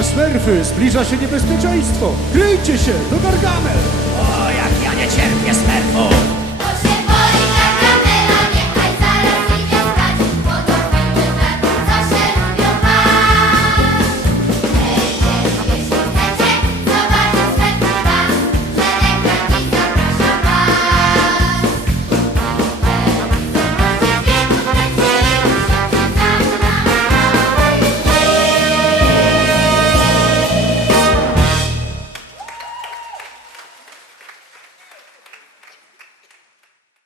Uwaga, smerfy! Zbliża się niebezpieczeństwo! Kryjcie się! Do Gargamel! O, jak ja nie cierpię smerfów!